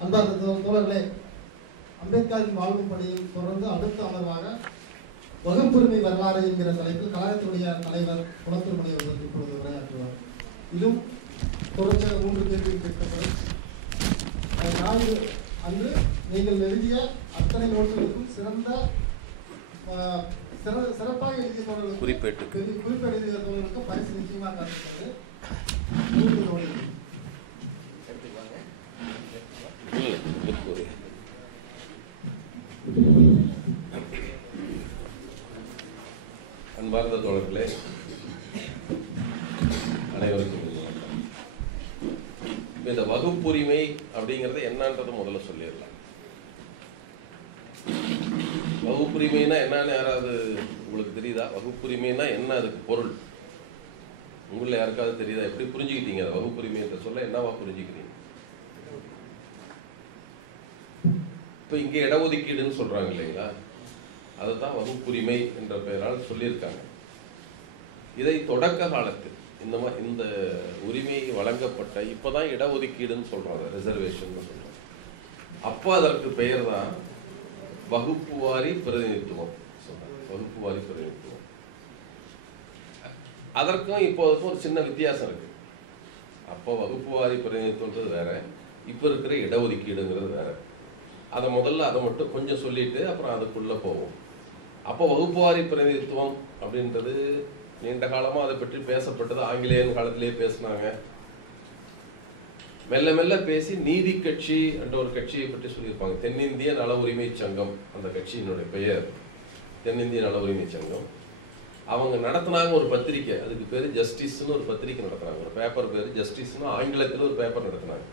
அன்பார்ந்த தோழர்களே அம்பேத்கரின் வாழ்வும் பணியும் தொடர்ந்து அடுத்த அமர்வாக வகுப்புரிமை வரலாறு என்கிற தலைப்பில் கழகத்துடைய தலைவர் குணத்துமணி அவர்கள் இப்பொழுது உரையாற்றுவார். இதுவும் தொடர்ச்சியாக மூன்று கேள்விகள் கேட்கப்படும். ஞாயிறு அன்று நீங்கள் எழுதிய அத்தனை நோட்டுகளுக்கும் சிறந்த சிறப்பாக எழுதிய தோழர்களுக்கு குறிப்பேட்டுக்கு. குறி- குறிப்பு எழுதிய பரிசு நிச்சயமாக காட்டுகிறது மூன்று தோழர்கள் இல்லை, இருக்கு ஒரு. அன்பார்ந்த தோழர்களே அனைவருக்கும் இனிய வணக்கம். இப்ப இந்த வகுப்புரிமை அப்படிங்கறது என்னன்றதை முதல்ல சொல்லிடலாம். வகுப்புரிமைனா என்னன்னு யாராவது உங்களுக்கு தெரியுதா? வகுப்புரிமைனா என்ன அதுக்கு பொருள்? உங்கள யாருக்காவது தெரியுதா? எப்படி புரிஞ்சுக்கிட்டீங்க அதை? வகுப்புரிமை சொல்ல என்னவா புரிஞ்சுக்கிறீங்க? இப்போ இங்கே இடஒதுக்கீடுன்னு சொல்றாங்க இல்லைங்களா? அதை தான் வகுப்புரிமை என்ற பெயரால் சொல்லியிருக்காங்க. இதை தொடக்க காலத்தில் இந்த மாதிரி இந்த உரிமை வழங்கப்பட்ட இப்போ தான் இடஒதுக்கீடுன்னு சொல்கிறாங்க ரிசர்வேஷன் சொல்கிறாங்க அப்போ அதற்கு பெயர் தான் வகுப்பு வாரி பிரதிநிதித்துவம் சொல்கிறாங்க வகுப்பு வாரி பிரதிநிதித்துவம். அதற்கும் இப்போதுக்கும் ஒரு சின்ன வித்தியாசம் இருக்குது அப்போ வகுப்பு வாரி பிரதிநிதித்துவன்றது வேற இப்போ இருக்கிற இடஒதுக்கீடுங்கிறது வேற. அதை முதல்ல அதை மட்டும் கொஞ்சம் சொல்லிட்டு அப்புறம் அதுக்குள்ளே போவோம். அப்போ வகுப்பு வாரி பிரதிநிதித்துவம் அப்படின்றது நீண்ட காலமா அதை பற்றி பேசப்பட்டது. ஆங்கிலேயன் காலத்திலேயே பேசினாங்க. மெல்ல மெல்ல பேசி நீதி கட்சி என்ற ஒரு கட்சியை பற்றி சொல்லியிருப்பாங்க. தென்னிந்திய நல உரிமை சங்கம் அந்த கட்சியினுடைய பெயர். தென்னிந்திய நல உரிமை சங்கம். அவங்க நடத்தினாங்க ஒரு பத்திரிக்கை. அதுக்கு பேர் ஜஸ்டிஸ்னு ஒரு பத்திரிக்கை நடத்துனாங்க. ஒரு பேப்பர் பேர் ஜஸ்டிஸ்னு ஆங்கிலத்தில் ஒரு பேப்பர் நடத்தினாங்க.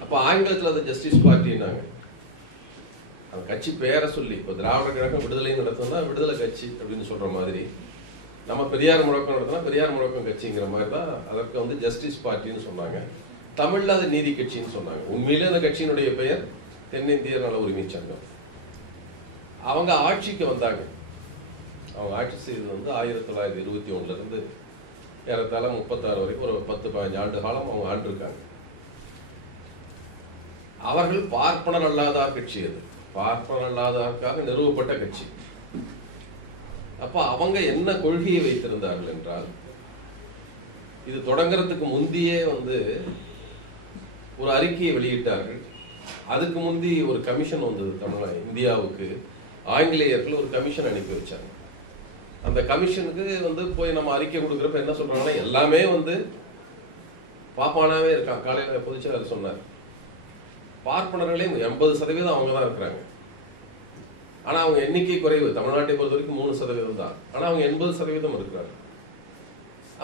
அப்போ ஆங்கிலத்தில் அது ஜஸ்டிஸ் பார்ட்டின்னாங்க. அந்த கட்சி பேரை சொல்லி இப்போ திராவிட கழகம் விடுதலை நடத்தினா விடுதலை கட்சி அப்படின்னு சொல்ற மாதிரி நம்ம பெரியார் முழக்கம் நடத்தினா பெரியார் முழக்கம் கட்சிங்கிற மாதிரி தான் அதற்கு வந்து ஜஸ்டிஸ் பார்ட்டின்னு சொன்னாங்க. தமிழ்ல அது நீதி கட்சின்னு சொன்னாங்க. உண்மையிலே அந்த கட்சியினுடைய பெயர் தென்னிந்திய நல உரிமை சங்கம். அவங்க ஆட்சிக்கு வந்தாங்க. அவங்க ஆட்சி செய்தது வந்து ஆயிரத்தி தொள்ளாயிரத்தி இருபத்தி ஒன்றுலேருந்து ஏறத்தாழ முப்பத்தாறு வரைக்கும் ஒரு பத்து பதினஞ்சு ஆண்டு காலம் அவங்க ஆண்டிருக்காங்க. அவர்கள் பார்ப்பனர் அல்லாதார் கட்சி அது. பார்ப்பனர் அல்லாதாருக்காக நிறுவப்பட்ட கட்சி. அப்ப அவங்க என்ன கொள்கையை வைத்திருந்தார்கள் என்றால் இது தொடங்குறதுக்கு முந்தியே வந்து ஒரு அறிக்கையை வெளியிட்டார்கள். அதுக்கு முந்தி ஒரு கமிஷன் வந்தது தமிழ இந்தியாவுக்கு. ஆங்கிலேயர்கள் ஒரு கமிஷன் அனுப்பி வச்சாங்க. அந்த கமிஷனுக்கு வந்து போய் நம்ம அறிக்கை கொடுக்குறப்ப என்ன சொல்றாங்கன்னா எல்லாமே வந்து பாப்பானாவே இருக்கான். காலையில் பொதுச்செயலர் சொன்னார். பார்ப்பனர்களே எண்பது சதவீதம் அவங்க தான் இருக்கிறாங்க. ஆனால் அவங்க எண்ணிக்கை குறைவு. தமிழ்நாட்டை பொறுத்த வரைக்கும் மூணு சதவீதம் தான். ஆனால் அவங்க எண்பது சதவீதம் இருக்கிறாங்க.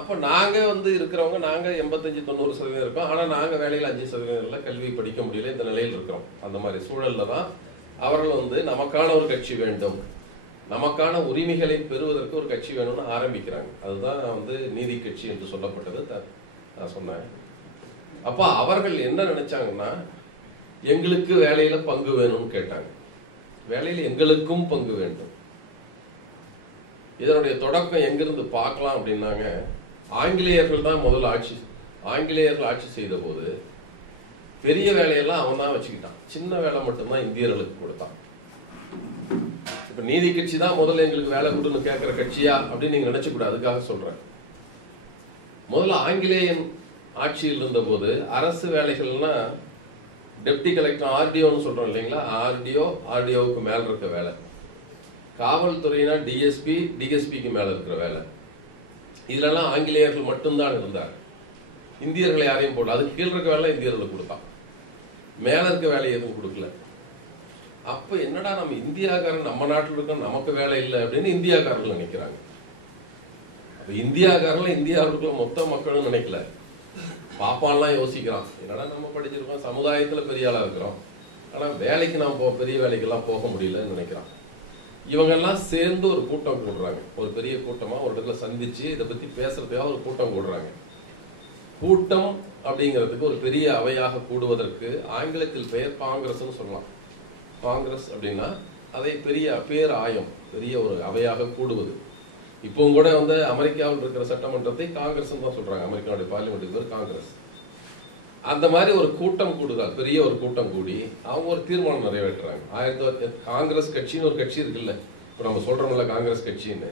அப்போ நாங்கள் வந்து இருக்கிறவங்க நாங்கள் எண்பத்தஞ்சு தொண்ணூறு சதவீதம் இருக்கோம். ஆனால் நாங்கள் வேலையில் அஞ்சு சதவீதம் இல்லை கல்வி படிக்க முடியல இந்த நிலையில் இருக்கிறோம். அந்த மாதிரி சூழல்ல தான் அவர்கள் வந்து நமக்கான ஒரு கட்சி வேண்டும். நமக்கான உரிமைகளை பெறுவதற்கு ஒரு கட்சி வேணும்னு ஆரம்பிக்கிறாங்க. அதுதான் வந்து நீதி கட்சி என்று சொல்லப்பட்டது. நான் சொன்னேன். அப்போ அவர்கள் என்ன நினைச்சாங்கன்னா எங்களுக்கு வேலையில் பங்கு வேணும்னு கேட்டாங்க. வேலையில் எங்களுக்கும் பங்கு வேண்டும். இதனுடைய தொடக்கம் எங்கிருந்து பார்க்கலாம் அப்படின்னாங்க ஆங்கிலேயர்கள் தான் முதல்ல ஆட்சி ஆங்கிலேயர்கள் ஆட்சி செய்த போது பெரிய வேலையெல்லாம் அவன் தான் வச்சுக்கிட்டான். சின்ன வேலை மட்டும்தான் இந்தியர்களுக்கு கொடுத்தான். இப்போ நீதி கட்சி தான் முதல்ல எங்களுக்கு வேலை கொடுன்னு கேட்குற கட்சியா அப்படின்னு நீங்க நினைச்ச அதுக்காக சொல்றேன். முதல்ல ஆங்கிலேயன் ஆட்சியில் இருந்தபோது அரசு வேலைகள்னா டெப்டி கலெக்டர் ஆர்டிஓன்னு சொல்றோம் இல்லைங்களா? ஆர்டிஓ ஆர்டிஓவுக்கு மேல இருக்க வேலை. காவல்துறையினா டிஎஸ்பி டிஎஸ்பிக்கு மேல இருக்கிற வேலை. இதுலலாம் ஆங்கிலேயர்கள் மட்டும்தான் இருந்தார் இந்தியர்களை யாரையும் போடல. அதுக்கு கீழ் இருக்க வேலை இந்தியர்களுக்கு கொடுப்பான் மேல இருக்க வேலை எதுவும் கொடுக்கல. அப்ப என்னடா நம்ம இந்தியாக்காரன் நம்ம நாட்டில் இருக்கோம் நமக்கு வேலை இல்லை அப்படின்னு இந்தியாக்காரர்கள் நினைக்கிறாங்க. அப்ப இந்தியாக்காரர்கள் இந்தியாவுக்குள்ள மொத்த மக்களும் நினைக்கல. பாப்பான்லாம் யோசிக்கிறான். என்னடா நம்ம படிச்சிருக்கோம் சமுதாயத்தில் பெரிய ஆளாக இருக்கிறோம். ஆனால் வேலைக்கு நாம் போ பெரிய வேலைக்கெல்லாம் போக முடியலன்னு நினைக்கிறான். இவங்கெல்லாம் சேர்ந்து ஒரு கூட்டம் கூடுறாங்க. ஒரு பெரிய கூட்டமாக ஒரு இடத்துல சந்திச்சு இதை பற்றி பேசுறதுக்காக ஒரு கூட்டம் கூடுறாங்க. கூட்டம் அப்படிங்கிறதுக்கு ஒரு பெரிய அவையாக கூடுவதற்கு ஆங்கிலத்தில் பெயர் காங்கிரஸ்னு சொல்லலாம். காங்கிரஸ் அப்படின்னா அதை பெரிய பேர் ஆயம் பெரிய ஒரு அவையாக கூடுவது. இப்பவும் கூட வந்து அமெரிக்காவில் இருக்கிற சட்டமன்றத்தை காங்கிரஸ் தான் சொல்றாங்க. அமெரிக்காவுடைய பார்லிமெண்ட்டுக்கு பேர் காங்கிரஸ் அந்த மாதிரி ஒரு கூட்டம் கூடுதல் பெரிய ஒரு கூட்டம் கூடி அவங்க ஒரு தீர்மானம் நிறைவேற்றுறாங்க. ஆயிரத்தி தொள்ளாயிரத்தி காங்கிரஸ் கட்சின்னு ஒரு கட்சி இருக்குல்ல. இப்போ நம்ம சொல்றோம்ல காங்கிரஸ் கட்சின்னு.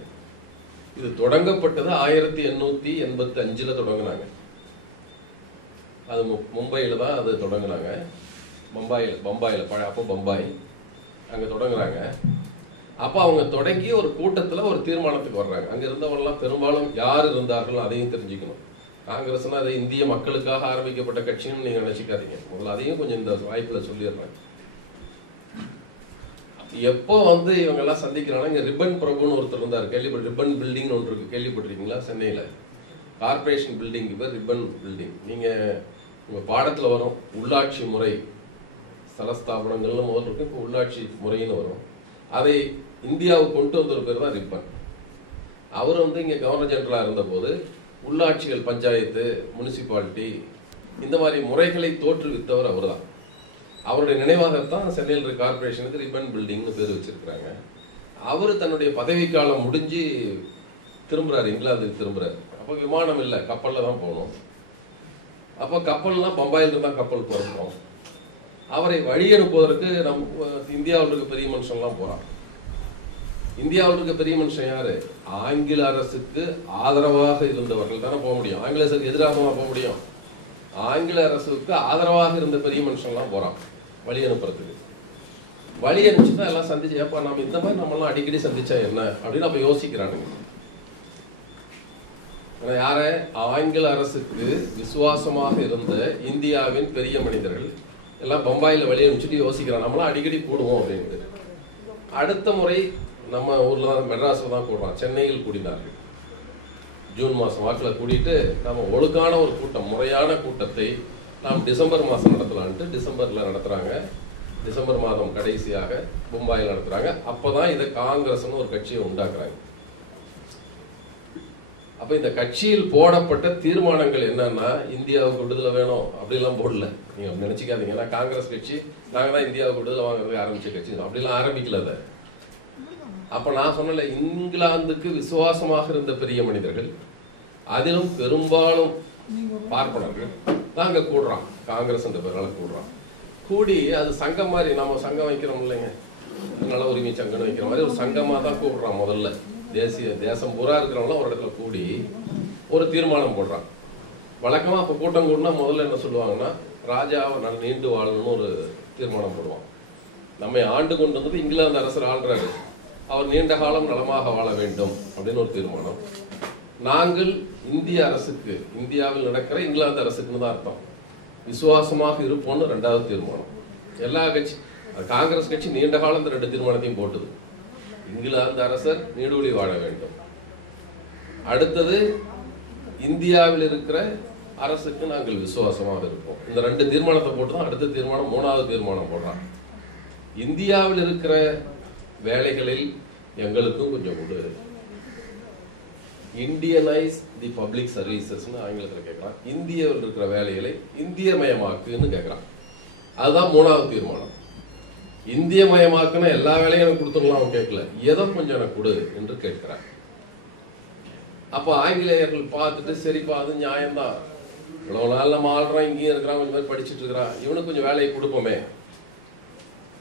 இது தொடங்கப்பட்டது ஆயிரத்தி எண்ணூத்தி எண்பத்தி அஞ்சுல தொடங்கினாங்க. அது மு- மும்பையில தான் அது தொடங்கினாங்க. பம்பாயில் பம்பாயில் பழைய அப்போ பம்பாய். அங்கே தொடங்குறாங்க. அப்போ அவங்க தொடங்கி ஒரு கூட்டத்தில் ஒரு தீர்மானத்துக்கு வர்றாங்க. அங்கே இருந்தவங்களாம் பெரும்பாலும் யார் இருந்தார்களோ அதையும் தெரிஞ்சுக்கணும். காங்கிரஸ்னால் அதை இந்திய மக்களுக்காக ஆரம்பிக்கப்பட்ட கட்சின்னு நீங்கள் நினச்சிக்காதீங்க. முதல்ல அதையும் கொஞ்சம் இந்த வாய்ப்பில் சொல்லிடுறாங்க எப்போ வந்து இவங்க எல்லாம் சந்திக்கிறாங்க இங்கே ரிப்பன் பிரபுன்னு ஒருத்தர் இருந்தார் கேள்விப்பட்டு ரிப்பன் பில்டிங்னு ஒன்று இருக்கு. கேள்விப்பட்டிருக்கீங்களா? சென்னையில். கார்ப்பரேஷன் பில்டிங் பேர் ரிப்பன் பில்டிங். நீங்கள் உங்கள் பாடத்தில் வரும். உள்ளாட்சி முறை ஸ்தலஸ்தாபனங்கள்னு முதல் இருக்கு. இப்போ உள்ளாட்சி முறைன்னு வரும். அதை இந்தியாவுக்கு கொண்டு வந்த ஒரு பேர் தான் ரிப்பன். அவர் வந்து இங்கே கவர்னர் ஜெனரலாக இருந்தபோது உள்ளாட்சிகள் பஞ்சாயத்து முனிசிபாலிட்டி இந்த மாதிரி முறைகளை தோற்றுவித்தவர் அவர் தான். அவருடைய நினைவாகத்தான் சென்னையில் இருக்க கார்பரேஷனுக்கு ரிப்பன் பில்டிங்னு பேர் வச்சிருக்கிறாங்க. அவர் தன்னுடைய பதவிக்காலம் முடிஞ்சு திரும்புகிறார் இங்கிலாந்துக்கு திரும்புகிறார் அப்போ விமானம் இல்லை கப்பலில் தான் போகணும். அப்போ கப்பல்லாம் பம்பாயிலிருந்து தான் கப்பல் போகிறோம் அவரை வழி அனுப்புவதற்கு நம் இந்தியாவில் இருக்க பெரிய மனுஷன்லாம் போகிறான் இந்தியாவில் இருக்க பெரிய மனுஷன் யாரு? ஆங்கில அரசுக்கு ஆதரவாக இருந்தவர்கள் தானே போக முடியும். ஆங்கில அரசுக்கு எதிராக போக முடியும். ஆங்கில அரசுக்கு ஆதரவாக இருந்த பெரிய மனுஷன்லாம் போறான் வழி அனுப்புறதுக்கு. வழி அனுப்பிச்சு தான் எல்லாம் சந்திச்சு ஏப்பா நம்ம இந்த மாதிரி நம்மளாம் அடிக்கடி சந்திச்சா என்ன? அப்படின்னு அப்ப யோசிக்கிறானுங்க. ஆனா யார? ஆங்கில அரசுக்கு விசுவாசமாக இருந்த இந்தியாவின் பெரிய மனிதர்கள் எல்லாம் பம்பாயில வழி அனுப்பிச்சுட்டு யோசிக்கிறான். நம்மளாம் அடிக்கடி கூடுவோம் அப்படின்ட்டு அடுத்த முறை நம்ம ஊரில் தான் மெட்ராஸில் தான் கூடுறோம் சென்னையில் கூடினார்கள். ஜூன் மாதம் வாக்கில் கூடிட்டு நம்ம ஒழுக்கான ஒரு கூட்டம் முறையான கூட்டத்தை நாம் டிசம்பர் மாதம் நடத்தலான்ட்டு டிசம்பரில் நடத்துகிறாங்க டிசம்பர் மாதம் கடைசியாக மும்பாயில் அப்போ தான் இதை காங்கிரஸ்னு ஒரு கட்சியை உண்டாக்குறாங்க. அப்போ இந்த கட்சியில் போடப்பட்ட தீர்மானங்கள் என்னன்னா இந்தியாவுக்கு விடுதலை வேணும். அப்படிலாம் போடல. நீங்கள் நினச்சிக்காதீங்க. ஏன்னா காங்கிரஸ் கட்சி நாங்கள் தான் இந்தியாவுக்கு விடுதலை வாங்குறதுக்கு ஆரம்பித்த கட்சி. அப்படிலாம் ஆரம்பிக்கல அதை. அப்ப நான் சொன்னல இங்கிலாந்துக்கு விசுவாசமாக இருந்த பெரிய மனிதர்கள் அதிலும் பெரும்பாலும் பார்ப்பனர்கள். தான் அங்க கூடுறான் காங்கிரஸ் என்ற பேரால் கூடுறான் கூடி அது சங்கம் மாதிரி நம்ம சங்கம் வைக்கிறோம் இல்லைங்க. நல உரிமை சங்கம்னு வைக்கிற மாதிரி ஒரு சங்கமா தான் கூடுறான் முதல்ல. தேசிய தேசம் பூரா இருக்கிறவங்களாம் ஒரு இடத்துல கூடி ஒரு தீர்மானம் போடுறான் வழக்கமா அப்ப கூட்டம் கூடினா முதல்ல என்ன சொல்லுவாங்கன்னா ராஜாவை நான் நீண்டு வாழணும்னு ஒரு தீர்மானம் போடுவான். நம்மை ஆண்டு கொண்டு வந்து இங்கிலாந்து அரசர் ஆள்றாரு. அவர் நீண்ட காலம் நலமாக வாழ வேண்டும் அப்படின்னு ஒரு தீர்மானம். நாங்கள் இந்திய அரசுக்கு இந்தியாவில் நடக்கிற இங்கிலாந்து அரசுக்குன்னு தான் அர்த்தம். விசுவாசமாக இருப்போம்னு ரெண்டாவது தீர்மானம். எல்லா கட்சி காங்கிரஸ் கட்சி நீண்ட காலம் இந்த ரெண்டு தீர்மானத்தையும் போட்டது. இங்கிலாந்து அரசர் நீடூழி வாழ வேண்டும். அடுத்தது இந்தியாவில் இருக்கிற அரசுக்கு நாங்கள் விசுவாசமாக இருப்போம். இந்த ரெண்டு தீர்மானத்தை போட்டு தான் அடுத்த தீர்மானம் மூணாவது தீர்மானம் போடுறான் இந்தியாவில் இருக்கிற வேலைகளில் எங்களுக்கும் கொஞ்சம் கொடு. இந்தியனைஸ் தி பப்ளிக் சர்வீசஸ்னு ஆங்கிலத்தில் கேட்குறான் இந்தியாவில் இருக்கிற வேலைகளை இந்தியமயமாக்குன்னு கேட்கறான் அதுதான் மூணாவது தீர்மானம். இந்திய இந்தியமயமாக்குன எல்லா வேலையும் எனக்கு கொடுத்துடலாம் அவன் கேட்கல. எதை கொஞ்சம் எனக்கு கொடு என்று கேட்கிறான் அப்போ ஆங்கிலேயர்கள் பார்த்துட்டு சரிப்பா அது நியாயம்தான். இவ்வளவு நாள் நம்ம ஆள்றான் இங்கேயும் இருக்கிறான் கொஞ்சம் பேர் படிச்சுட்டு இருக்கிறான். இவனுக்கு கொஞ்சம் வேலையை கொடுப்போமே.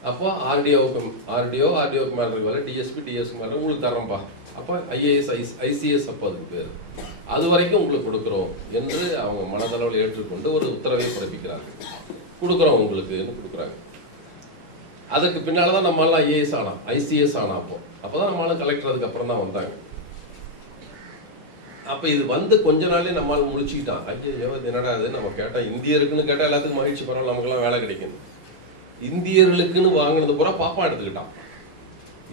அப்போ ஆர்டிஓக்கு ஆர்டிஓ ஆர்டிஓக்கு மேலே இருக்க வேலை டிஎஸ்பி டிஎஸ்பி மேலே உங்களுக்கு தர்றோம்ப்பா அப்போ ஐஏஎஸ் ஐ ஐசிஎஸ் அப்போ அதுக்கு பேர். அது வரைக்கும் உங்களுக்கு கொடுக்குறோம் என்று அவங்க மனதளவில் ஏற்றுக்கொண்டு ஒரு உத்தரவை பிறப்பிக்கிறாங்க கொடுக்குறோம் உங்களுக்குன்னு கொடுக்குறாங்க. அதுக்கு பின்னால் தான் நம்மளால ஐஏஎஸ் ஆனா ஐசிஎஸ் ஆனா அப்போ. அப்போதான் நம்மளால கலெக்டர் அதுக்கு அப்புறம் தான் வந்தாங்க. அப்ப இது வந்து கொஞ்ச நாளே நம்மால முடிச்சுக்கிட்டான். ஐயோ என்னடா இது? நம்ம கேட்டா இந்தியருக்குன்னு கேட்டா எல்லாத்துக்கும் மகிழ்ச்சி பரவாயில்ல நமக்கெல்லாம் வேலை கிடைக்கும் இந்தியர்களுக்குன்னு வாங்கினது பூரா பாப்பா எடுத்துக்கிட்டான்.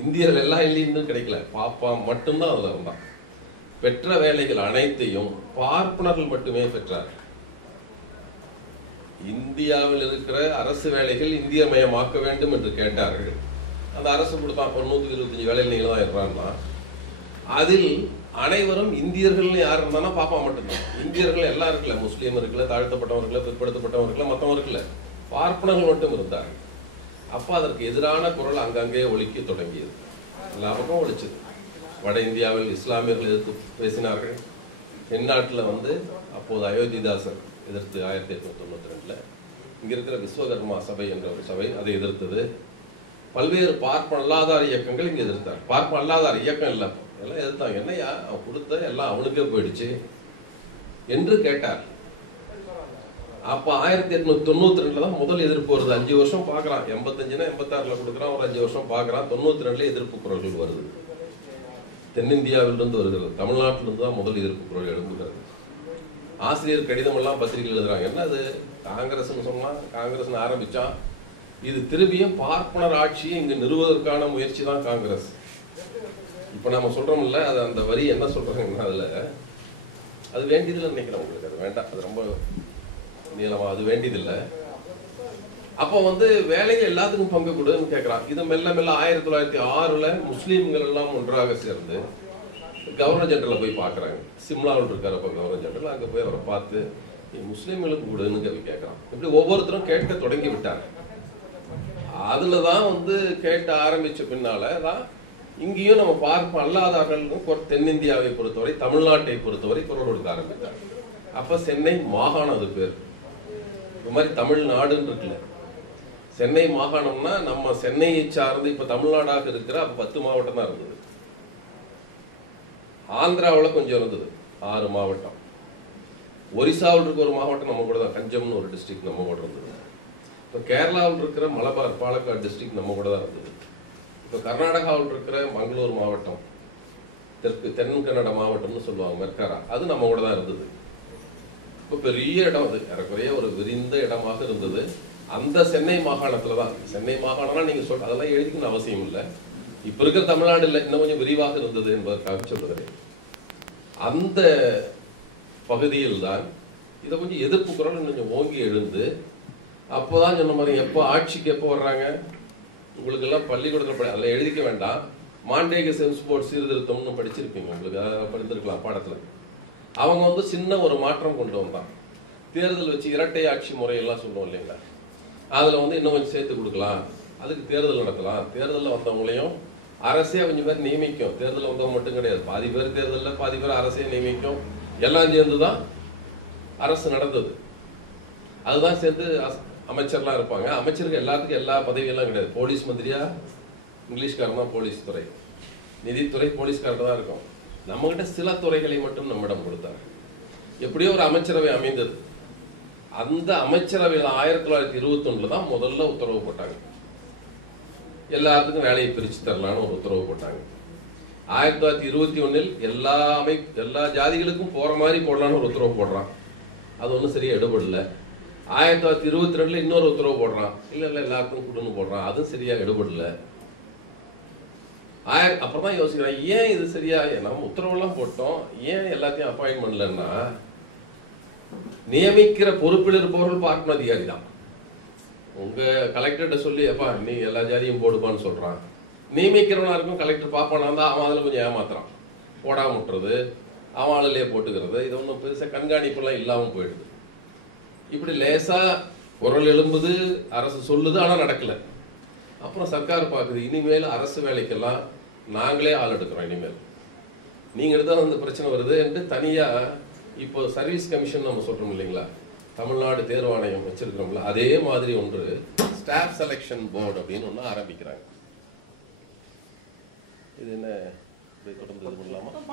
இந்தியர்கள் எல்லாம் இல்லைன்னு கிடைக்கல. பாப்பா மட்டும்தான் அதில் இருந்தான். பெற்ற வேலைகள் அனைத்தையும் பார்ப்பனர்கள் மட்டுமே பெற்றார். இந்தியாவில் இருக்கிற அரசு வேலைகள் இந்தியமயமாக்க வேண்டும் என்று கேட்டார்கள். அந்த அரசு கொடுத்தா ஒரு நூத்தி இருபத்தஞ்சு வேலையில் நீங்கள் தான் இருக்கிறான்னா அதில் அனைவரும் இந்தியர்கள்னு யார் இருந்தானா பாப்பா மட்டும்தான். இந்தியர்கள் எல்லாம் இருக்குல்ல முஸ்லீம் இருக்குல்ல தாழ்த்தப்பட்டவர்கள் பிற்படுத்தப்பட்டவர்கள மற்றவங்க இருக்குல்ல பார்ப்பனர்கள் மட்டும் இருந்தார் அப்போ அதற்கு எதிரான குரல் அங்கங்கே ஒழிக்க தொடங்கியது. எல்லா பக்கம் வட இந்தியாவில் இஸ்லாமியர்கள் எதிர்த்து பேசினார்கள். தென்னாட்டில் வந்து அப்போது அயோத்திதாசர் எதிர்த்து ஆயிரத்தி எட்நூத்தி தொண்ணூற்றி ரெண்டில் இங்கே இருக்கிற விஸ்வகர்மா சபை என்ற ஒரு சபை அதை எதிர்த்தது. பல்வேறு பார்ப்பன அல்லாதார் இயக்கங்கள் இங்கே எதிர்த்தார். பார்ப்பன அல்லாதார் இயக்கம் இல்லை அப்போ. எல்லாம் எதிர்த்தாங்க. என்னையா அவன் கொடுத்த எல்லாம் அவனுக்கே போயிடுச்சு. என்று கேட்டார். அப்ப ஆயிரத்தி எட்நூத்தி தொண்ணூத்தி ரெண்டுல தான் முதல் எதிர்ப்பு வருது. அஞ்சு வருஷம் பார்க்குறான் எண்பத்தஞ்சுனா எண்பத்தாறுல கொடுக்குறான். ஒரு அஞ்சு வருஷம் பார்க்குறான் தொண்ணூத்தி ரெண்டுல எதிர்ப்பு குரல்கள் வருது. தென்னிந்தியாவிலிருந்து வருகிறது. தமிழ்நாட்டிலிருந்து தான் முதல் எதிர்ப்பு குரல் எழும்புகிறது ஆசிரியர் கடிதம் எல்லாம் பத்திரிகை எழுதுறாங்க. என்னது? காங்கிரஸ்னு சொன்னா காங்கிரஸ்னு ஆரம்பித்தான் இது திரும்பியும் பார்ப்பனர் ஆட்சியை இங்கு நிறுவதற்கான முயற்சி தான் காங்கிரஸ். இப்ப நம்ம சொல்றோம்ல அது அந்த வரி என்ன சொல்றாங்கன்னா அதுல? அது வேண்டியதில்லை நினைக்கிறேன் உங்களுக்கு. அது வேண்டாம். அது ரொம்ப நீளமா அது வேண்டியதில்லை. அப்போ வந்து வேலைகள் எல்லாத்துக்கும் பங்கு கொடுன்னு கேட்குறான் இது மெல்ல மெல்ல ஆயிரத்தி தொள்ளாயிரத்தி ஆறில் முஸ்லீம்கள் எல்லாம் ஒன்றாக சேர்ந்து கவர்னர் ஜெனரலை போய் பார்க்குறாங்க. சிம்லாவில் இருக்கார் அப்போ கவர்னர் ஜெனரல் அங்கே போய் அவரை பார்த்து முஸ்லீம்களுக்கு கொடுன்னு கேள்வி கேட்குறான். இப்படி ஒவ்வொருத்தரும் கேட்க தொடங்கி விட்டாங்க. அதில் தான் வந்து கேட்க ஆரம்பித்த பின்னால தான் இங்கேயும் நம்ம பார்ப்போம். அல்லாதார்களுக்கும் தென்னிந்தியாவை பொறுத்தவரை தமிழ்நாட்டை பொறுத்தவரை குரல் கொடுக்க ஆரம்பித்தார் அப்போ சென்னை மாகாணம் அது பேர். இது மாதிரி தமிழ்நாடுன்னு இருக்குல்ல. சென்னை மாகாணம்னா நம்ம சென்னையை சார்ந்து இப்ப தமிழ்நாடாக இருக்கிற அப்ப பத்து மாவட்டம் தான் இருந்தது. ஆந்திராவில் கொஞ்சம் இருந்தது. ஆறு மாவட்டம். ஒரிசாவில் இருக்க ஒரு மாவட்டம் நம்ம கூட தான் கஞ்சம்னு ஒரு டிஸ்ட்ரிக்ட் நம்ம கூட இருந்தது. இப்போ கேரளாவில் இருக்கிற மலபார் பாலக்காடு டிஸ்ட்ரிக்ட் நம்ம கூட தான் இருந்தது. இப்போ கர்நாடகாவில் இருக்கிற மங்களூர் மாவட்டம் தெற்கு தென் கன்னட மாவட்டம்னு சொல்லுவாங்க மெர்காரா அது நம்ம கூட தான் இருந்தது. பெரிய இடம் அது. ஏறக்குறைய ஒரு விரிந்த இடமாக இருந்தது. அந்த சென்னை மாகாணத்துல தான். சென்னை மாகாணம்னா நீங்க சொல் அதெல்லாம் எழுதிக்கணும் அவசியம் இல்லை. இப்ப இருக்கிற தமிழ்நாடு இல்லை இன்னும் கொஞ்சம் விரிவாக இருந்தது என்பதற்காக சொல்லுகிறேன். அந்த பகுதியில் தான் இதை கொஞ்சம் எதிர்ப்பு குரல் கொஞ்சம் ஓங்கி எழுந்து அப்போதான் சொன்ன மாதிரி எப்போ ஆட்சிக்கு எப்போ வர்றாங்க? உங்களுக்கு எல்லாம் பள்ளிக்கூடத்தில் படி அதில் எழுதிக்க வேண்டாம். மாண்டேக சென்ஸ் போர்ட் சீர்திருத்தம்னு படிச்சிருப்பீங்க. உங்களுக்கு அதை படித்திருக்கலாம் பாடத்தில். அவங்க வந்து சின்ன ஒரு மாற்றம் கொண்டு வந்தான். தேர்தல் வச்சு இரட்டை ஆட்சி முறையெல்லாம் சொல்லுவோம் இல்லைங்களா? அதில் வந்து இன்னும் கொஞ்சம் சேர்த்து கொடுக்கலாம். அதுக்கு தேர்தல் நடத்தலாம். தேர்தலில் வந்தவங்களையும் அரசே கொஞ்சம் பேர் நியமிக்கும். தேர்தலில் வந்தவங்க மட்டும் கிடையாது. பாதி பேர் தேர்தலில் பாதி பேர் அரசே நியமிக்கும். எல்லாம் சேர்ந்து தான் அரசு நடந்தது. அதுதான் சேர்ந்து அஸ்- அமைச்சர்லாம் இருப்பாங்க. அமைச்சருக்கு எல்லாத்துக்கும் எல்லா பதவியெல்லாம் கிடையாது. போலீஸ் மந்திரியா? இங்கிலீஷ்காரன் தான் போலீஸ் துறை. நிதித்துறை போலீஸ்காரன் தான் இருக்கும். நம்மகிட்ட சில துறைகளை மட்டும் நம்மிடம் கொடுத்தார். எப்படியோ ஒரு அமைச்சரவை அமைந்தது. அந்த அமைச்சரவையில் ஆயிரத்தி தொள்ளாயிரத்தி இருபத்தி தான் முதல்ல உத்தரவு போட்டாங்க. எல்லாத்துக்கும் வேலையை பிரித்து தரலாம்னு ஒரு உத்தரவு போட்டாங்க. ஆயிரத்தி தொள்ளாயிரத்தி இருபத்தி ஒண்ணில் எல்லா அமை எல்லா ஜாதிகளுக்கும் போகிற மாதிரி போடலாம்னு ஒரு உத்தரவு போடுறான். அது ஒன்றும் சரியா எடுபடல. ஆயிரத்தி தொள்ளாயிரத்தி இருபத்தி ரெண்டுல இன்னொரு உத்தரவு போடுறான். இல்லை இல்லை எல்லாருக்கும் கொடுன்னு போடுறான். அதுவும் சரியா எடுபடல. அப்புறம் தான் யோசிக்கிறேன் ஏன் இது சரியா? நம்ம உத்தரவெல்லாம் போட்டோம். ஏன் எல்லாத்தையும் அப்பாயின்ட் பண்ணலன்னா நியமிக்கிற பொறுப்பில் இருப்பவர்கள் பார்க்கணும் அதிகாரி தான். உங்க கலெக்டர்கிட்ட சொல்லி அப்பா நீ எல்லா ஜாதியும் போடுப்பான்னு சொல்றான். நியமிக்கிறவனா இருக்கும் கலெக்டர் பார்ப்பானா இருந்தால் அவன் அதில் கொஞ்சம் ஏமாத்துறான். போடாம விட்டுறது அவன் ஆளுலேயே போட்டுக்கிறது இது ஒன்றும் பெருசாக கண்காணிப்புலாம் இல்லாமல் போயிடுது. இப்படி லேசாக குரல் எழும்புது அரசு சொல்லுது ஆனால் நடக்கல. அப்புறம் சர்க்கார் பார்க்குது இனிமேல் அரசு வேலைக்கெல்லாம் நாங்களே ஆள் எடுக்கிறோம் இனிமேல். நீங்கள் தான் அந்த பிரச்சனை வருது என்று தனியாக இப்போ சர்வீஸ் கமிஷன் நம்ம சொல்கிறோம் இல்லைங்களா? தமிழ்நாடு தேர்வாணையம் வச்சிருக்கிறோம்ல அதே மாதிரி ஒன்று ஸ்டாஃப் செலெக்ஷன் போர்டு அப்படின்னு ஒன்று ஆரம்பிக்கிறாங்க. இது என்ன தொடர்ந்து இது பண்ணலாமா?